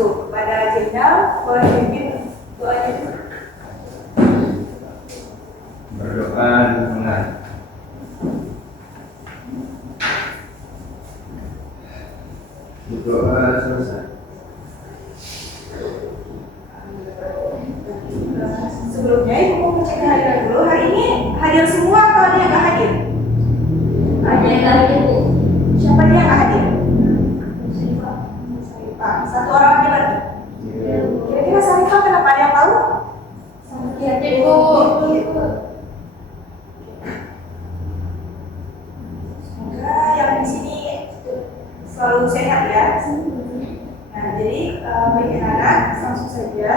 masuk pada agenda, boleh pimpin doanya dulu. Berdoa dukungan. Berdoa selesai. Sebelumnya ibu mau ngecek kehadiran dulu. Hari ini hadir semua atau ada yang nggak hadir? Ada yang hadir, Bu. Siapa dia yang nggak hadir? Sarifah. Satu orang aja berarti. Kira-kira Sarifah kenapa, ada yang tahu? Hadir, Bu. Semoga yang di sini selalu sehat ya. Nah, jadi baik anak langsung saja.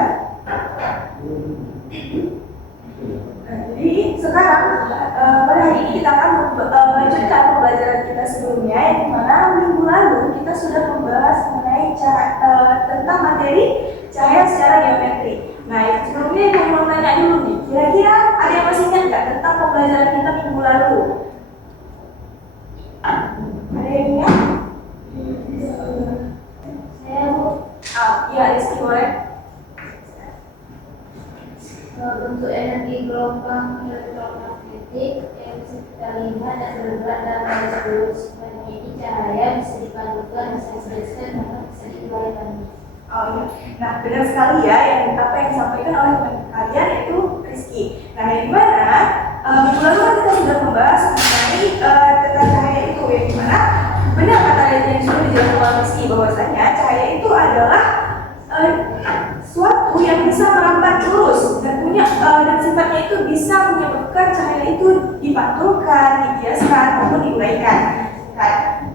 Nah, jadi sekarang pada hari ini kita akan melanjutkan pembelajaran kita sebelumnya, yang dimana minggu lalu kita sudah membahas mengenai tentang materi cahaya secara geometri. Nah, sebelumnya aku mau tanya dulu nih, kira-kira ada yang masih ingat nggak tentang pembelajaran kita minggu lalu? Ada yang ingat? Saya, Bu. Iya, Rizky boleh. Bentuk energi gelombang elektromagnetik yang bisa kita lihat dan bergerak dalam garis lurus. Sebenarnya ini cahaya bisa dipadukan, bisa dijelaskan, bahkan bisa diuraikan. Oh iya. Nah, benar sekali ya yang apa yang disampaikan oleh teman kalian itu Rizky. Nah, yang dimana minggu lalu kan kita sudah membahas mengenai tentang cahaya itu, yang dimana benar kata yang sudah dijelaskan oleh Rizky bahwasanya cahaya itu adalah suatu yang bisa merambat lurus dan punya dan sifatnya itu bisa menyebabkan cahaya itu dipantulkan, dibiaskan maupun diuraikan.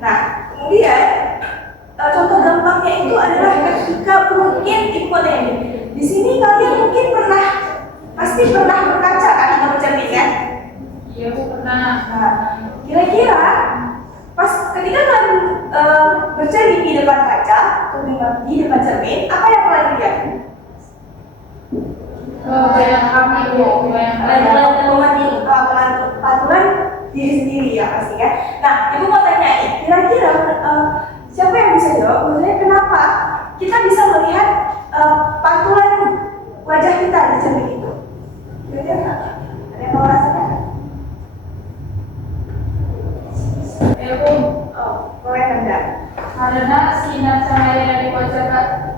Nah, kemudian contoh gampangnya itu adalah ketika mungkin ini. Di sini kalian mungkin pasti pernah berkaca kan atau bercermin kan? Iya, Bu, pernah. Nah, kira-kira pas ketika kalian bercermin di depan kaca atau di depan cermin, apa yang kalian lihat? Bayang kami, Bu. Pengaturan diri sendiri ya pasti ya. Nah, ibu mau tanya, kira-kira siapa yang bisa jawab? Maksudnya kenapa kita bisa melihat pantulan wajah kita di cermin itu? Kira-kira ada yang mau rasakan? Ya, Bu. Oh, boleh Anda. Karena sinar cahaya dari wajah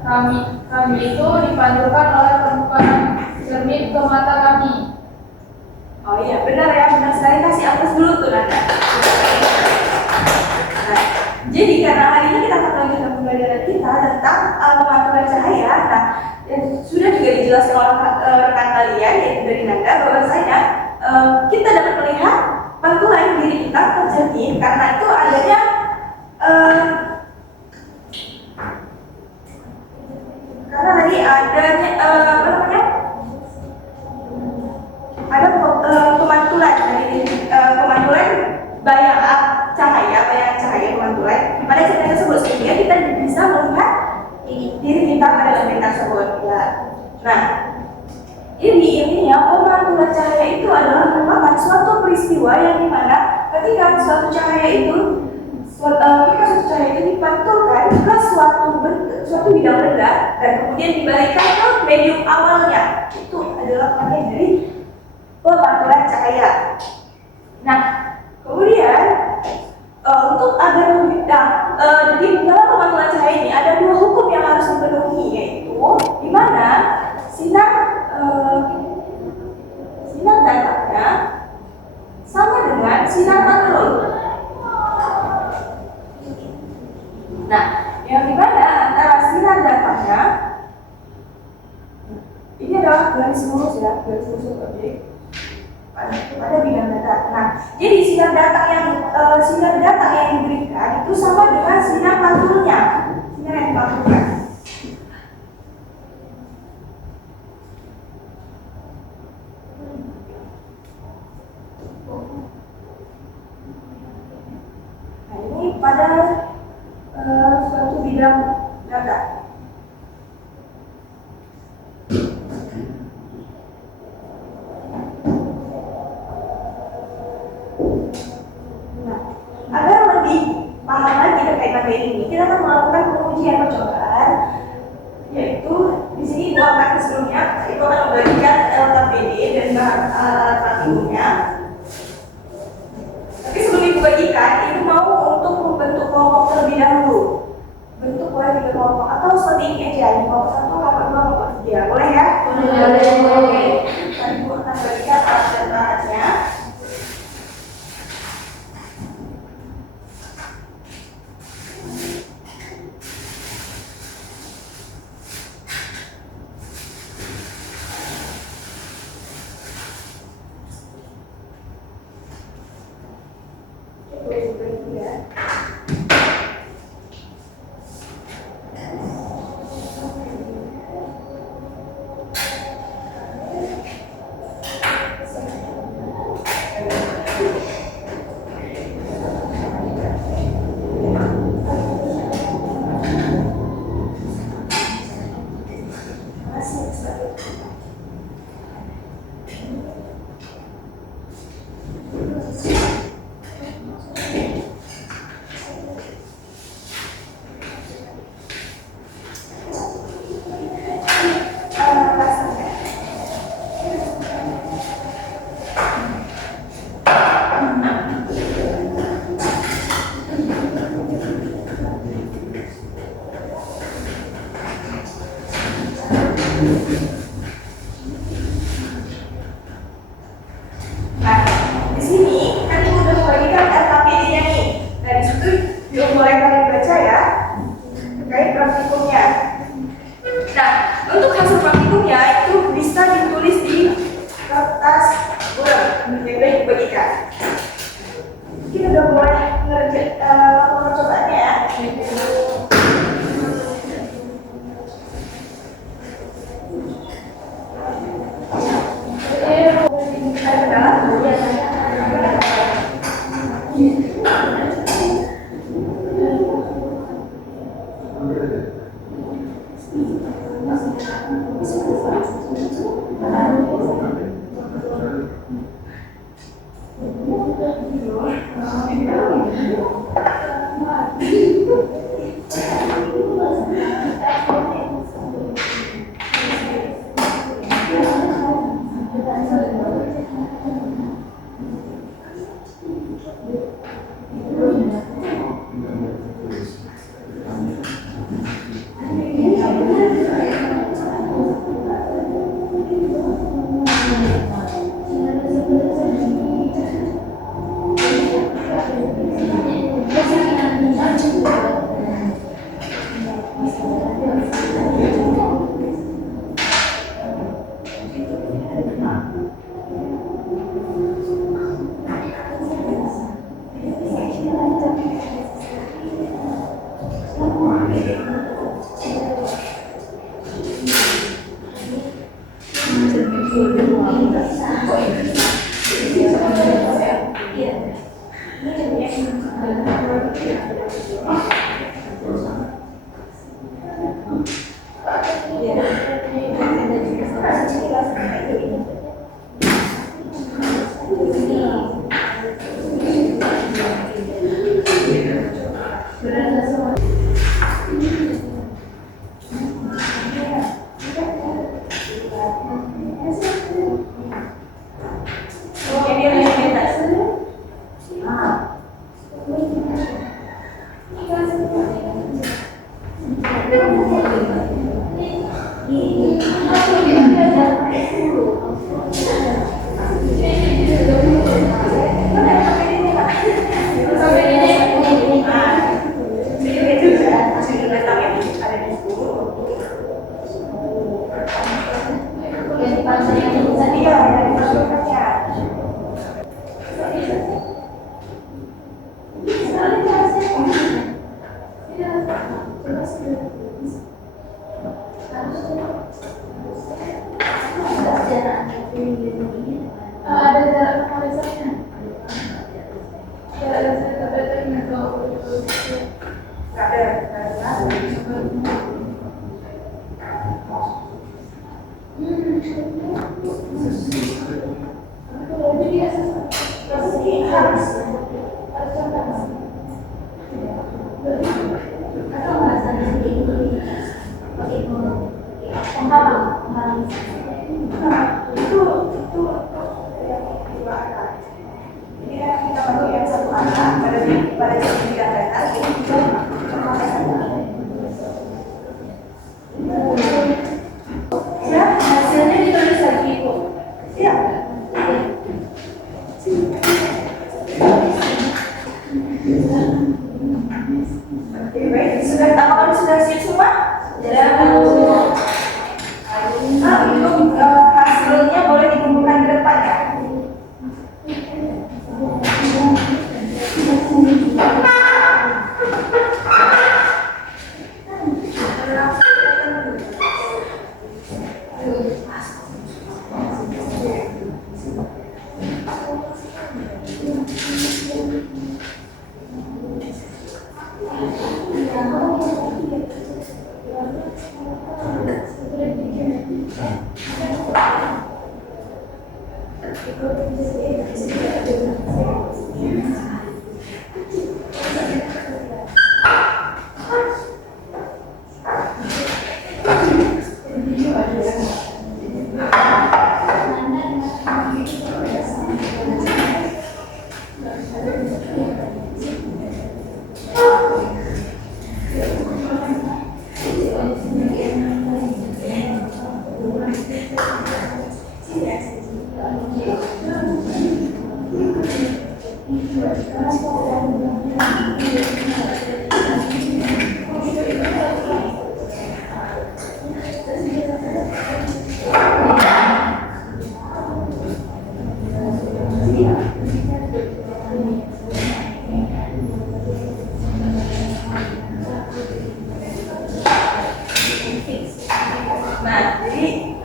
kami itu dipantulkan oleh permukaan cermin ke mata kami. Oh iya, benar ya, benar sekali. Kasih aplaus dulu tuh Nanda. Nah, jadi karena hari ini kita akan melanjutkan pembelajaran kita tentang pemantauan cahaya. Nah, sudah juga dijelaskan oleh rekan kalian yaitu dari Nanda bahwasanya kita dapat melihat pantulan diri kita terjadi karena itu adanya karena tadi adanya apa namanya? Ada pemantulan dari pemantulan bayangan cahaya pemantulan pada cermin tersebut sehingga kita bisa melihat diri kita pada cermin tersebut ya. Nah, ini intinya pemantulan cahaya itu adalah merupakan suatu peristiwa yang dimana ketika suatu cahaya itu dipantulkan ke suatu bidang rendah dan kemudian dibalikan ke medium awalnya, itu adalah bagian dari pemantulan cahaya. Nah, kemudian untuk agar di dalam pemantulan cahaya ini ada dua hukum yang harus dipenuhi, yaitu di mana sinar datangnya sama dengan sinar pantul. Nah, yang dimana antara sinar datangnya ini adalah garis lurus ya, garis lurus objek pada bidang data. Nah, jadi sinar datang yang diberikan itu sama dengan sinar pantulnya, sinar yang dipantulkan. Nah, ini pada suatu bidang data. Nah, agar lebih paham lagi terkait materi ini, kita akan melakukan pengujian percobaan Yaitu di sini dua kaki sebelumnya itu akan membagikan LKPD dan bahan alat praktikumnya. Tapi sebelum ibu bagikan, ibu mau untuk membentuk kelompok terlebih dahulu. Bentuk boleh tiga kelompok atau seperti ini aja, kelompok satu, kelompok dua, kelompok tiga, boleh ya? Boleh. Tadi ibu akan bagikan alat dan bahannya. Boleh dibagi ya. Nah, di sini kan ibu udah membagikan LKPD-nya nih. Nah, di situ yuk mulai kalian baca ya terkait praktikumnya. Nah, untuk hasil praktikumnya itu bisa ditulis di kertas buram yang udah dibagikan. Kita udah mulai ngerjain laporan percobaannya ya. Untuk hasilnya boleh dikumpulkan di depan ya. Nah, jadi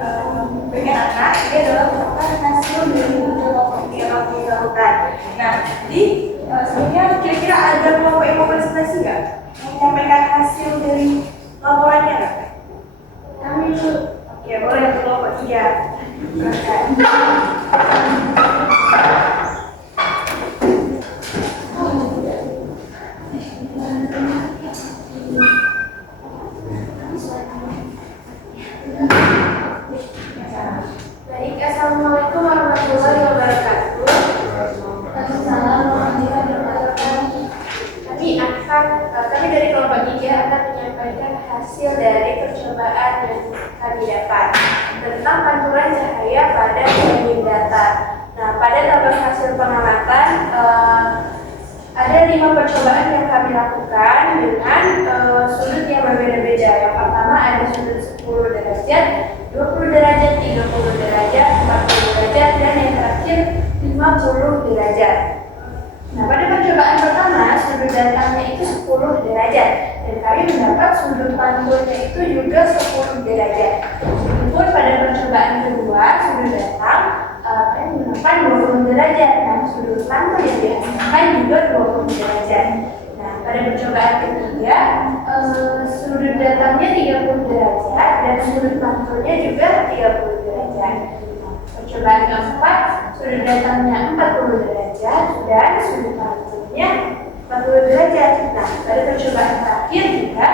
PKK ini adalah merupakan hasil dari kelompok yang dilakukan. Nah, jadi sebenarnya kira-kira ada kelompok yang mau presentasi nggak? Menyampaikan hasil dari laporannya nggak? Kami Oke, boleh kelompok 3. Baik, Assalamualaikum warahmatullahi wabarakatuh. Waalaikumsalam warahmatullahi wabarakatuh. Kami dari kelompok 3 akan menyampaikan hasil dari percobaan yang kami dapat tentang pantulan cahaya pada medium datar. Nah, pada tabel hasil pengamatan ada 5 percobaan yang kami lakukan dengan sudut yang berbeda-beda. Yang pertama ada sudut 10 derajat, 20 derajat, 30 derajat, 40 derajat, dan yang terakhir 50 derajat. Nah, pada percobaan pertama, sudut datangnya itu 10 derajat, dan kami mendapat sudut pantulnya itu juga 10 derajat. Meskipun pada percobaan kedua, sudut datang kami menggunakan 20 derajat, nah sudut pantul yang dihasilkan juga 20 derajat. Nah, pada percobaan ketiga, sudut datangnya 30 derajat dan sudut pantulnya juga 30 derajat. Percobaan keempat, sudut datangnya 40 derajat dan sudut pantulnya 40 derajat. Nah, pada percobaan terakhir juga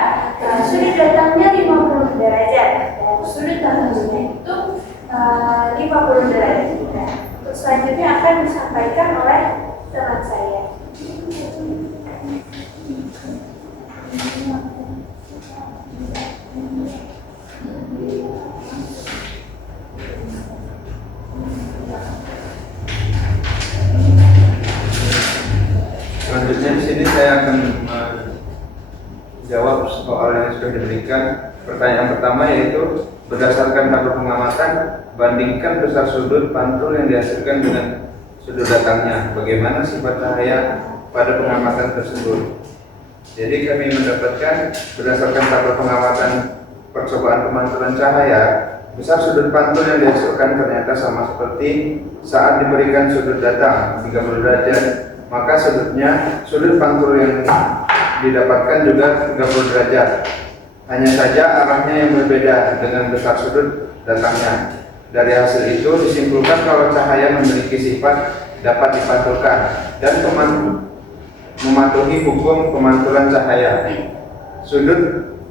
sudut datangnya 50 derajat dan sudut pantulnya itu 50 derajat juga. Untuk selanjutnya akan disampaikan oleh teman saya. Selanjutnya di sini saya akan menjawab soal yang sudah diberikan. Pertanyaan pertama yaitu berdasarkan tabel pengamatan, bandingkan besar sudut pantul yang dihasilkan dengan sudut datangnya. Bagaimana sifat cahaya pada pengamatan tersebut? Jadi kami mendapatkan berdasarkan tabel pengamatan percobaan pemantulan cahaya, besar sudut pantul yang dihasilkan ternyata sama seperti saat diberikan sudut datang 30 derajat, maka sudut pantul yang didapatkan juga 30 derajat. Hanya saja arahnya yang berbeda dengan besar sudut datangnya. Dari hasil itu disimpulkan kalau cahaya memiliki sifat dapat dipantulkan dan mematuhi hukum pemantulan cahaya. Sudut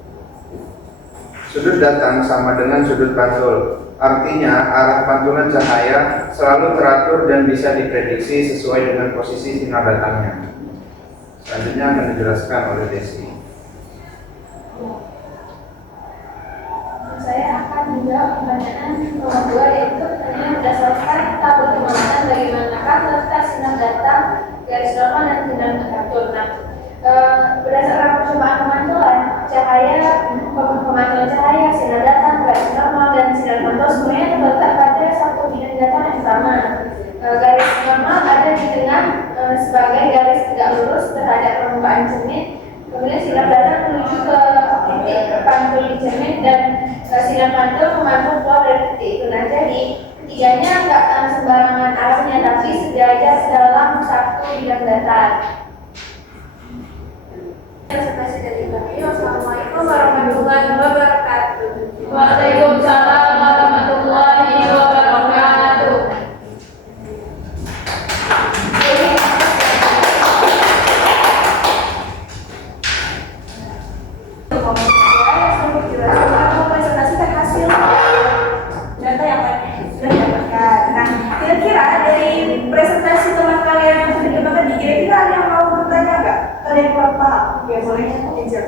datang sama dengan sudut pantul. Artinya arah pantulan cahaya selalu teratur dan bisa diprediksi sesuai dengan posisi sinar datangnya. Selanjutnya akan dijelaskan oleh Desi. Saya akan menjawab pertanyaan nomor 2, yaitu pertanyaan berdasarkan tabel pengamatan bagaimanakah letak sinar datang, garis normal dan sinar teratur. Nah, berdasarkan percobaan pemantulan cahaya pemantauan cahaya, sinar datang, garis normal, dan sinar pantau semuanya terletak pada satu bidang data yang sama. Garis normal ada di tengah sebagai garis tegak lurus terhadap permukaan cermin. Kemudian sinar datang menuju ke titik pantul di cermin dan sinar pantul memantul keluar dari titik itu. Nah, jadi ketiganya nggak sembarangan arahnya, tapi sejajar dalam satu bidang data. Assalamualaikum warahmatullahi wabarakatuh. Waalaikumsalam warahmatullahi wabarakatuh. Presentasikan hasil data yang sudah didapatkan. Nah, kira-kira dari presentasi teman kalian yang sudah didapatkan, kira-kira ada yang mau bertanya nggak? Ada yang kurang paham? Ya, boleh aja.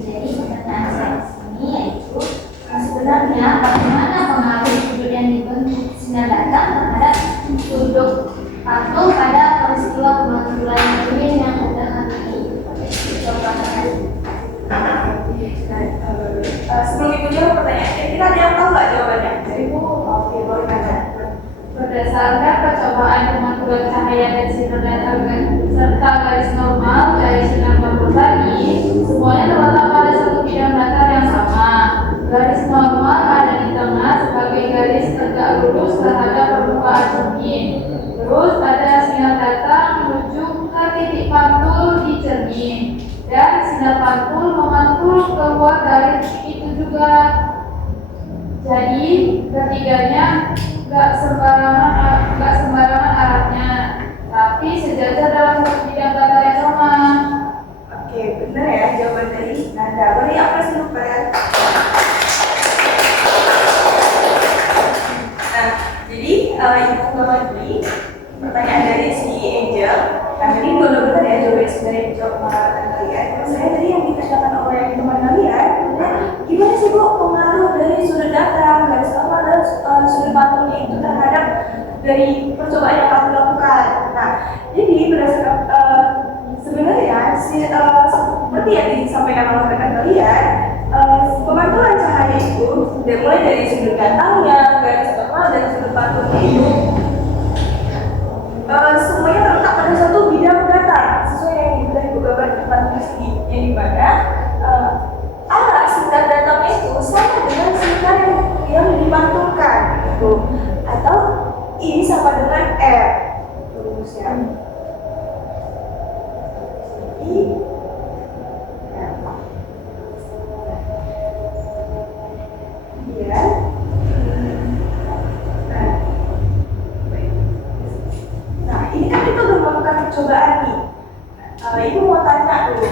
Jadi pertanyaan saya di sini yaitu sebenarnya bagaimana pengaruh sudut yang dibentuk sinar datang terhadap sudut pantul pada peristiwa kebetulan cermin yang ada hari ini. Coba Sebelum itu jawab pertanyaan, kira-kira ada yang tahu nggak jawabannya? Dari Bu, oke, boleh nanya. berdasarkan percobaan pemantauan cahaya dan sinar datang serta garis normal dari sinar pantul tadi, semuanya terletak pada satu bidang datar yang sama. Garis normal ada di tengah sebagai garis tegak lurus terhadap permukaan cermin. Terus ada sinar datang menuju ke titik pantul di cermin dan sinar pantul memantul keluar dari titik itu juga. Jadi ketiganya nggak sembarangan arahnya, tapi sejajar dalam satu bidang data yang sama. Oke, benar ya jawaban dari Nanda. Boleh apresiasi dulu kalian. Nah, jadi Ibu Mawati, pertanyaan dari si Angel. Nah, tadi dua benar ya jawaban sebenarnya dijawab sama kalian. Terus saya tadi yang ditanyakan oleh teman kalian, gimana sih Bu pengaruh dari sudut datang, garis normal dan sudut pantulnya itu terhadap dari percobaan yang kamu lakukan? Nah, jadi berdasarkan sebenarnya seperti yang disampaikan oleh rekan kalian, pemantulan cahaya itu mulai dari sudut datangnya, garis normal dan sudut pantulnya itu semuanya terletak pada satu bidang datar sesuai yang sudah Ibu gambar di depan di sini, yang dimana arah sinar datangnya itu sama dengan sinar yang dipantulkan gitu, atau ini sama dengan R rumusnya. Nah, ini kan kita udah melakukan percobaan nih. Ibu mau tanya dulu,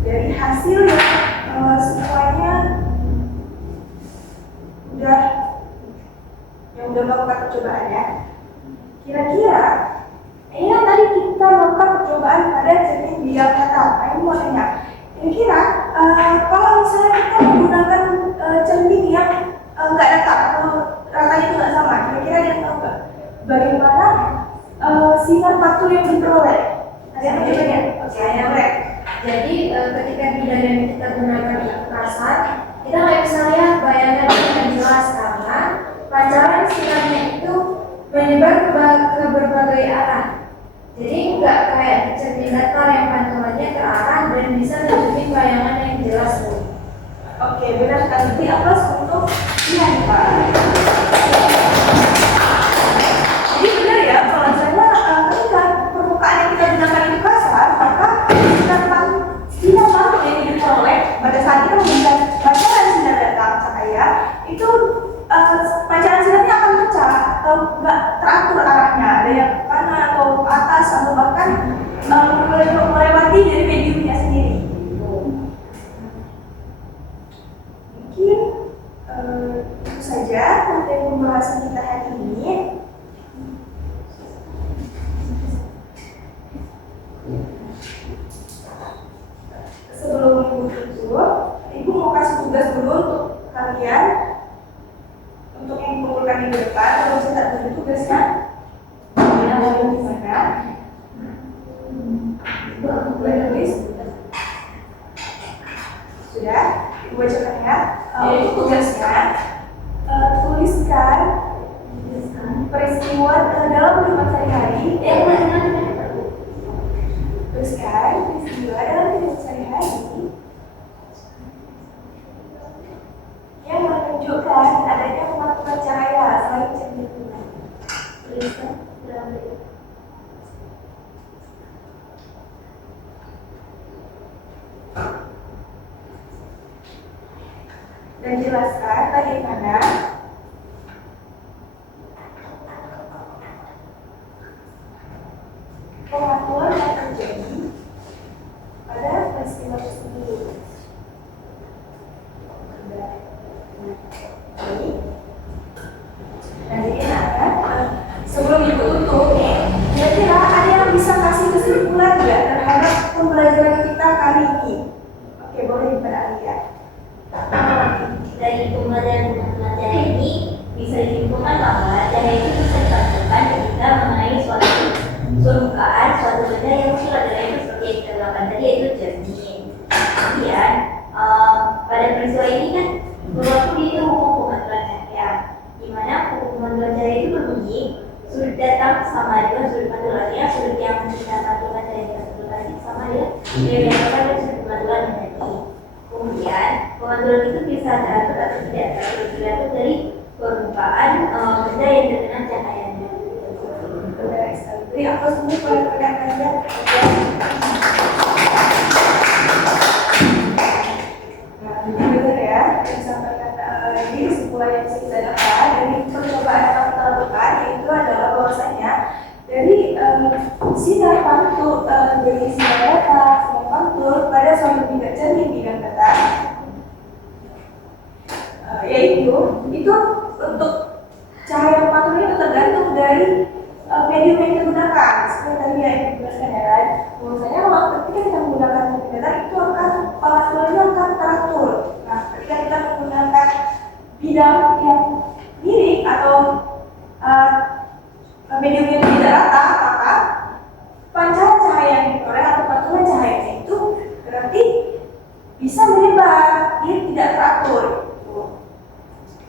dari hasil yang semuanya udah melakukan percobaan ya. Kira-kira ini kan tadi kita melakukan percobaan pada cermin bidang data. Nah, ini mau tanya, kira-kira kalau misalnya kita menggunakan cermin yang nggak datar atau ratanya itu nggak sama, kira-kira dia tahu nggak bagaimana sinar pantul yang diperoleh? Ada yang menjawabnya? Oke, yang boleh. Jadi ketika bidang yang kita gunakan itu kasar, kita nggak bisa lihat bayangan yang jelas karena pancaran sinarnya itu menyebar ke berbagai arah. Jadi nggak kayak di cermin datar yang pantulannya ke arah dan bisa nunjukin bayangan yang jelas tuh. Oke, benar sekali. Jadi aplaus untuk Ian, Pak. Jadi benar ya, kalau misalnya ketika permukaan yang kita gunakan itu kasar, maka sinar pantul yang diperoleh pada saat kita menggunakan pancaran sinar datang cahaya itu pancaran sinarnya akan pecah atau nggak teratur arahnya, ada yang ke kanan atau ke atas atau bahkan melewati dari mediumnya sendiri. Mungkin itu saja materi pembahasan kita hari ini. Sebelum Ibu tutup, Ibu mau kasih tugas dulu untuk kalian, untuk yang dikumpulkan di depan. Kalau cetak dulu tugasnya, kalian mau di mana? Boleh tulis? Sudah? Ibu bacakan ya. Untuk tugasnya, tuliskan peristiwa dalam kehidupan sehari-hari. Tuliskan peristiwa dalam kehidupan sehari-hari yang menunjukkan adanya pemantauan cahaya selain cenderung. Tuliskan dalam dan jelaskan bagaimana pemantauan yang terjadi pada peristiwa tersebut. Nah, jadi sebelum ibu tutup nih, kira-kira ada yang bisa kasih kesimpulan nggak terhadap pembelajaran kita kali ini? Oke, boleh beralih. Dari pembelajaran ini bisa disimpulkan bahwa cahaya itu bisa dipantulkan ketika mengenai suatu permukaan, suatu benda yang muncul adalah itu seperti yang kita lakukan tadi, yaitu jernih. Kemudian pada peristiwa ini kan berlaku itu hukum pemantulan cahaya, di mana hukum pemantulan cahaya itu berbunyi sudut datang sama dengan sudut pantulannya, sudut yang kita pantulkan cahaya kita pantulkan sama dengan sudut pantulan yang tadi. Kemudian pemantulan itu bisa teratur atau tidak tergantung dari permukaan benda yang terkena cahayanya. Jadi aku semua boleh perkenalkan saja. Nah, ini benar ya, yang disampaikan ini kesimpulan yang bisa kita dapat dari percobaan yang kita lakukan, yaitu adalah bahwasanya dari sinar pantul dari sinar data, sinar pantul pada suatu bidang jernih bidang data, yaitu itu untuk cahaya pantul itu tergantung dari medium yang digunakan. Seperti tadi yang dijelaskan ya kan, bahwasanya kalau ketika kita menggunakan data itu akan pantulannya akan teratur. Nah, ketika kita menggunakan bidang yang miring atau medium yang tidak rata, maka pancaran cahaya yang diperoleh atau pantulan cahayanya itu berarti bisa menyebar, dia tidak teratur.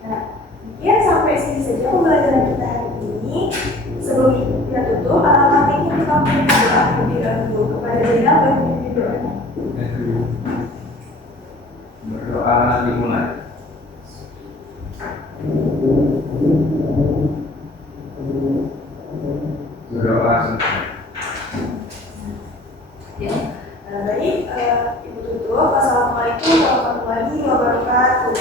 Nah, mungkin sampai sini saja pembelajaran kita hari ini. Sebelum kita tutup, kami ingin menyampaikan doa terlebih dahulu kepada Dina berpimpin doa. Berdoa dimulai. Berdoa sebentar. Ya, baik, Ibu tutup. Wassalamualaikum warahmatullahi wabarakatuh.